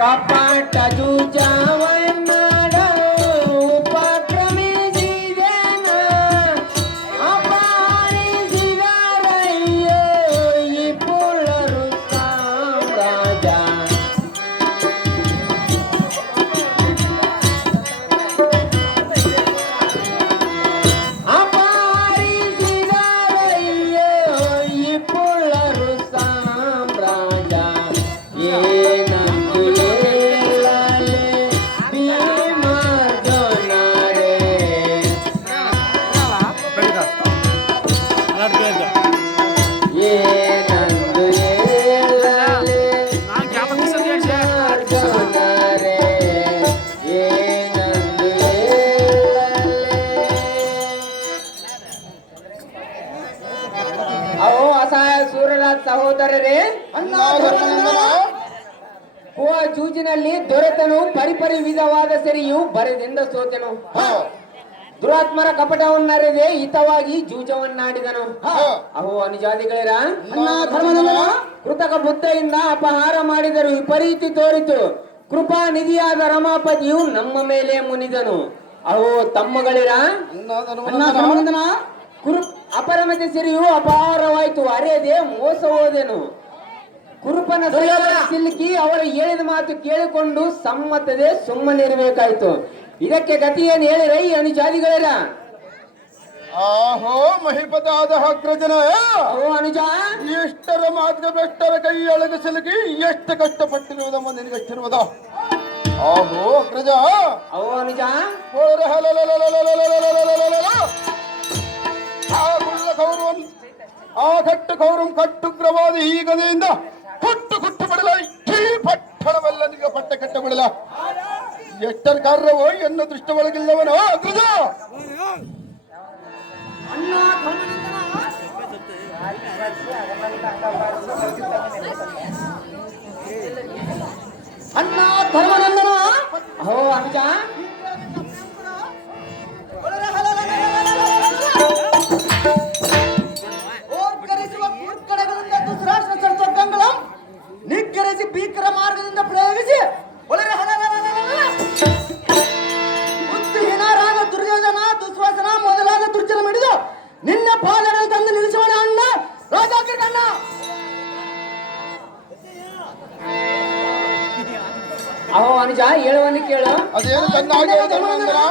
ಕಪಾಟ ಜೂಜಾವನ್ನಾಡ ಉಪಕ್ರಮಿಸಿದೆನ ಅಪಾರಿಸಿದರಯ್ಯೋ ಈ ಪುಳರು ಸಾಮ್ರಾಜ ಅಪಾರಿಸಿದರಯ್ಯೋ ಈ ಪುಳರು ಸಾಮ್ರಾಜ ಸಹೋದರರೇ, ಜೂಜಿನಲ್ಲಿ ದೊರೆತನು ಪರಿಪರಿ ವಿಧವಾದ ಸೆರೆಯು ಬರೆದಿಂದ ಸೋತೆನು. ದುರಾತ್ಮರ ಕಪಟವನ್ನರಿದೆ ಹಿತವಾಗಿ ಜೂಜವನ್ನಾಡಿದನು. ಅಹೋ ಅನುಜಾತಿಗಳೇರ, ಕೃತಕ ಬುದ್ಧೆಯಿಂದ ಅಪಹಾರ ಮಾಡಿದರು, ವಿಪರೀತಿ ತೋರಿತು. ಕೃಪಾ ನಿಧಿಯಾದ ರಮಾಪತಿಯು ನಮ್ಮ ಮೇಲೆ ಮುನಿದನು. ಅಹೋ ತಮ್ಮಗಳಿರ, ಅಪರಮತೆ ಸಿರಿಯು ಅಪಾರವಾಯಿತು, ಅರೆಯದೆ ಮೋಸ ಹೋದೆನು. ಕುರುಪನ ಸಿಲುಕಿ ಅವರು ಹೇಳಿದ ಮಾತು ಕೇಳಿಕೊಂಡು ಸಮ್ಮತದೆ ಸುಮ್ಮನಿರಬೇಕಾಯ್ತು. ಇದಕ್ಕೆ ಗತಿ ಏನು ಹೇಳಿರೈ ಅನುಜಾದಿಗಳೇರ? ಆಹೋ ಮಹಿಪದಾದ ಅಗ್ರಜನ, ಓ ಅನುಜ, ಎಷ್ಟರ ಮಾರ್ಗ ಬೆಷ್ಟರ ಕೈಯೊಳಗೆ ಸಿಲುಕಿ ಎಷ್ಟು ಕಷ್ಟಪಟ್ಟಿರುವುದಮ್ಮ ನಿನಗಷ್ಟಿರುವುದ? ಆಹೋ ಅಗ್ರಜ, ಓ ಅನುಜ, ಆ ಕಟ್ಟು ಕೌರಂ ಕಟ್ಟುಗ್ರವಾದ ಈ ಗದೆಯಿಂದ ಕೊಟ್ಟು ಕೊಟ್ಟು ಬಿಡಲ ಈ ಪಟ್ಟಣವೆಲ್ಲ ನಿಮಗೆ ಪಟ್ಟ ಕಟ್ಟ ಬಿಡಲ. ಎಷ್ಟರ ಕಾರ್ಯವೋ ಎನ್ನ ದೃಷ್ಟ ಒಳಗಿಲ್ಲವನೋ ಅಗ್ರಜ. ಅಣ್ಣ ಧರ್ಮನಂದನ, ಓ ಅನುಜ, ನಿಗ್ಗರಿಸಿ ಭೀಕರ ಮಾರ್ಗದಿಂದ ಪ್ರಯೋಗಿಸಿ ಬುದ್ಧಿಹೀನರಾದ ದುರ್ಯೋಧನ ದುಶ್ವಾಸನ ಮೊದಲಾದ ದುರ್ಜನ ಮಾಡಿದು ನಿನ್ನ ಪಾದಗಳನ್ನು ತಂದು ನಿಲ್ಲಿಸೋಣ ಅಣ್ಣ ರಾಜಾಕಣ್ಣ. ಅಹೋ ಅನುಜ, ಹೇಳುವನ್ನು ಕೇಳು. ಅದೇನು ತನ್ನ ಧರ್ಮನಂದನ?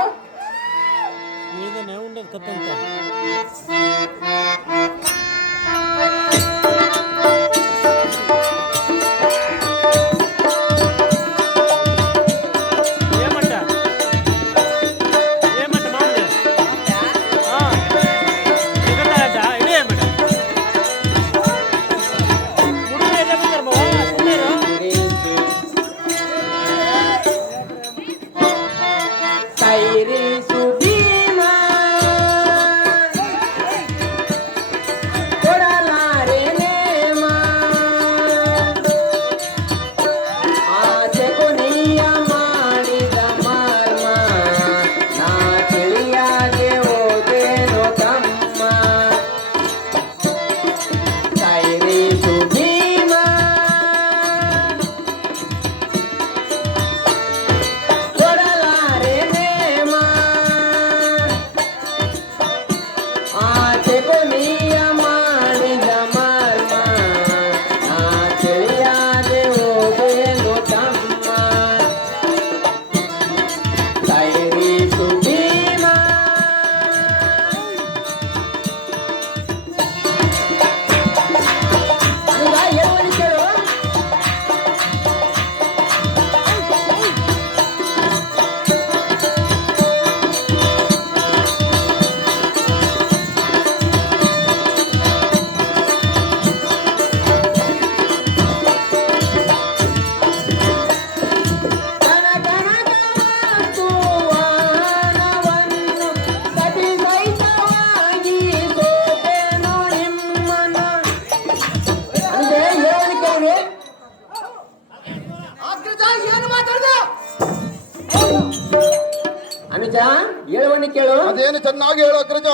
ಹೇಳುವನಿ ಕೇಳು. ಅದೇನು ಚೆನ್ನಾಗಿ ಹೇಳು ಅಗ್ರಜ.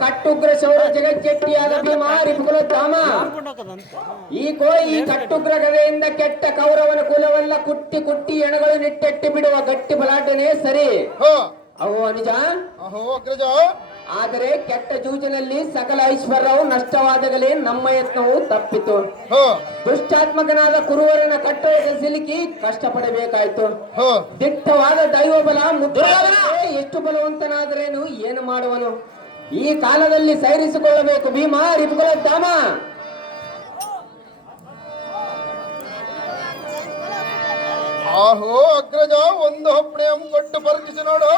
ಕಟ್ಟುಗ್ರ ಶೌರ್ಯ ಜಗಜ್ಜೆಟ್ಟಿಯಾದ ಭೀಮ ರಿಪುಕುಲೋತ್ತಮ. ಈ ಕಟ್ಟುಗ್ರ ಗದೆಯಿಂದ ಕೆಟ್ಟ ಕೌರವನ ಕುಲವೆಲ್ಲ ಕುಟ್ಟಿ ಕುಟ್ಟಿ ಎಣಗಳು ನಿಟ್ಟೆಟ್ಟಿ ಬಿಡುವ ಗಟ್ಟಿ ಬಲಾಟನೆ ಸರಿ. ಅಹೋ ಅನುಜ. ಅಹೋ ಅಗ್ರಜ. ಆದರೆ ಕೆಟ್ಟ ಜೂಜಿನಲ್ಲಿ ಸಕಲ ಐಶ್ವರ್ಯವು ನಷ್ಟವಾದಾಗಲೇ ನಮ್ಮ ಯತ್ನವು ತಪ್ಪಿತು. ದುಷ್ಟಾತ್ಮಕನಾದ ಕುರುವರನ ಕಟ್ಟೋಯ ಸಿಲುಕಿ ಕಷ್ಟಪಡಬೇಕಾಯ್ತು. ದಿಟ್ಟವಾದ ದೈವ ಬಲ ಎಷ್ಟು ಬಲವಂತನಾದರೇನು ಏನು ಮಾಡುವನು? ಈ ಕಾಲದಲ್ಲಿ ಸೈರಿಸಿಕೊಳ್ಳಬೇಕು ಭೀಮ ರಿಪುಕುಲೋತ್ತಮ. ಆಹೋ ಅಗ್ರಜ, ಒಂದು ಹೊಪ್ಪಣೆ ಕೊಟ್ಟು ಪರೀಕ್ಷಿಸಿ ನೋಡು.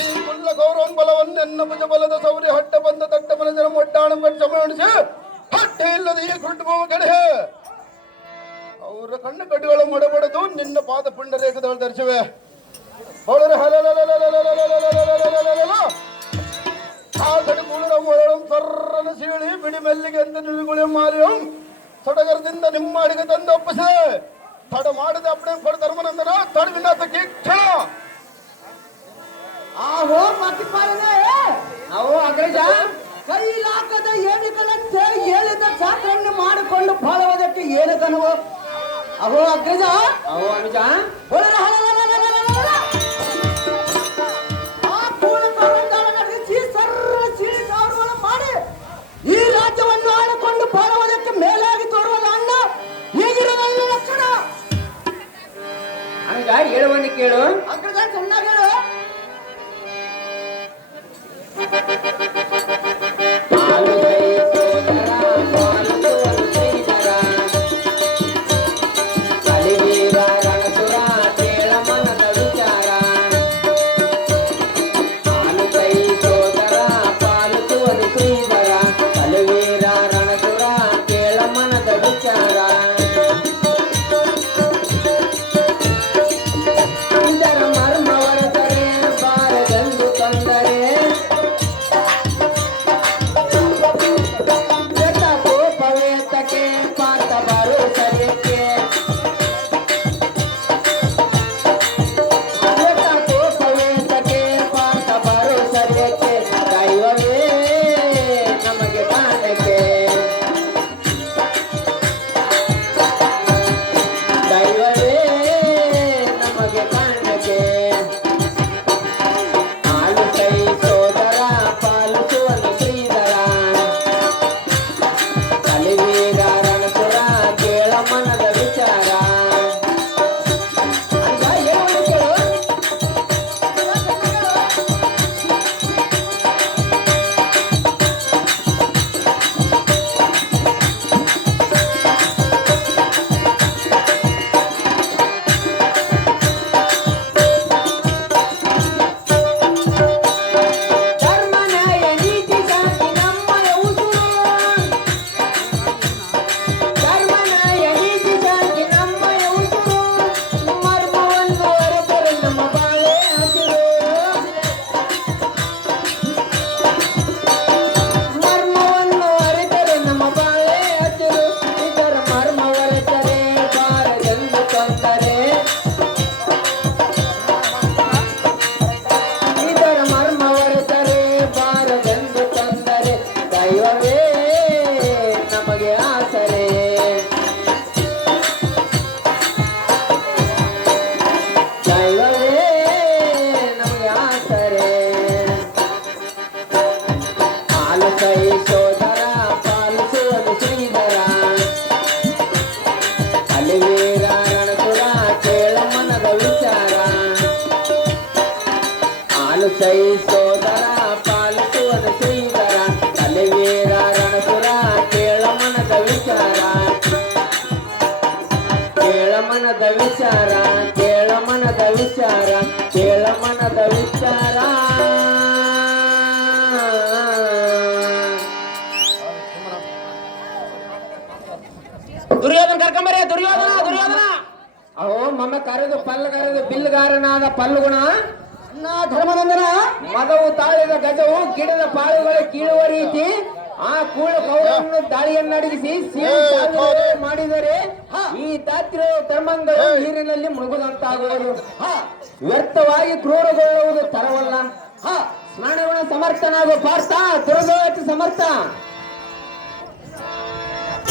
ಈ ಕುಲ್ಲ ಗೌರವ ಬಲವನ್ನು ಎನ್ನ ಭುಜ ಬಲದ ಸೌರ್ಯ ಹೊಟ್ಟ ಬಂದ ತಟ್ಟ ಮನಜನ ಮೊಟ್ಟಾಣ ಸಮಯಣಿಸಿ ಹೊಟ್ಟೆ ಇಲ್ಲದ ಈ ಕುರುಟು ಗಡೆ ಅವರ ಕಣ್ಣು ಕಡ್ಡಿಗಳ ಮೊಡಬಡದು ನಿನ್ನ ಪಾದ ಪುಂಡರೇಖದಳು ಧರಿಸಿವೆ. ಆ ಕಡುಕುಳರ ಮೊಳಂ ಸರ್ರನ ಸೀಳಿ ಬಿಡಿ ಮೆಲ್ಲಿಗೆ ಅಂತ ನಿಲುಗುಳಿ ಮಾರಿಯಂ ಸೊಡಗರದಿಂದ ನಿಮ್ಮ ಅಡಿಗೆ ತಂದು ಒಪ್ಪಿಸಿದೆ. ತಡ ಮಾಡಿದ ಅಪ್ಪಣೆ ಕೊಡ ಧರ್ಮನಂದನ ತಡವಿನಾತಕ್ಕೆ ಕ್ಷಣ. ಆಹೋ ಪ್ರತಿಪಾಲನೆ. ಅವು ಅಗ್ರಜ. ಕೈಲಾಗದ ಏಣಿಗಳಂತೆ ಹೇಳಿದ ಚಾತ್ರನ್ನು ಮಾಡಿಕೊಂಡು ಬಾಳುವುದಕ್ಕೆ ಏನು ಕನವು? ಅಹೋ ಅಗ್ರಜ. ಅವು ಅನುಜ. ಮಾಡಿ ಈ ರಾಜ್ಯವನ್ನು ಆಳಿಕೊಂಡು ಬಾಳುವುದಕ್ಕೆ ಮೇಲಾಗಿ ತೋರುವುದು ಅಣ್ಣ. ಹೀಗಿರುವ ಲಕ್ಷಣ. ಅನುಜ ಹೇಳುವನ್ನು ಕೇಳು. ಅಗ್ರಜ ಚೆನ್ನಾಗಿ ಹೇಳು. ಕೇಳ ಜೈ ಸೋದರ ಪಾಲಿಸುವುದು ಶ್ರೀಧರ ಕಲಿವೀರ ರಣಸುರ ಕೇಳಮನದ ವಿಚಾರ ಕೇಳಮನದ ವಿಚಾರ ಕೇಳಮನದ ವಿಚಾರ ಕೇಳಮನದ ವಿಚಾರ ದುರ್ಯೋಧನ ಕರ್ಕೊಂಬರೇ ದುರ್ಯೋಧನ ದುರ್ಯೋಧನ ಅಹೋ ಮಮ್ಮ ಕರೆದು ಪಲ್ಲಗಾರದು ಬಿಲ್ಲುಗಾರನಾದ ಪಲ್ಲುಗುಣ ನಾ ಧರ್ಮನಂದನ ಮದವು ತಾಳಿದ ಗಜವು ಗಿಡದ ಪಾಳುಗಳ ಕೀಳುವ ರೀತಿ ಆ ಕೂಳ ಕೌರವನ್ನು ದಾಳಿಯನ್ನು ನಡಗಿಸಿ ಮಾಡಿದರೆ ಈ ದಾತ್ರಿ ಕರ್ಮಂಗಳು ನೀರಿನಲ್ಲಿ ಮುಳುಗುದಂತಾಗುವುದು ವ್ಯರ್ಥವಾಗಿ ಕ್ರೂರಗೊಳ್ಳುವುದು ತರವಲ್ಲ ಸ್ಮರಣಗುಣ ಸಮರ್ಥನಾಗುವ ಪಾರ್ಥ ದುರ್ಗೋತಿ ಸಮರ್ಥ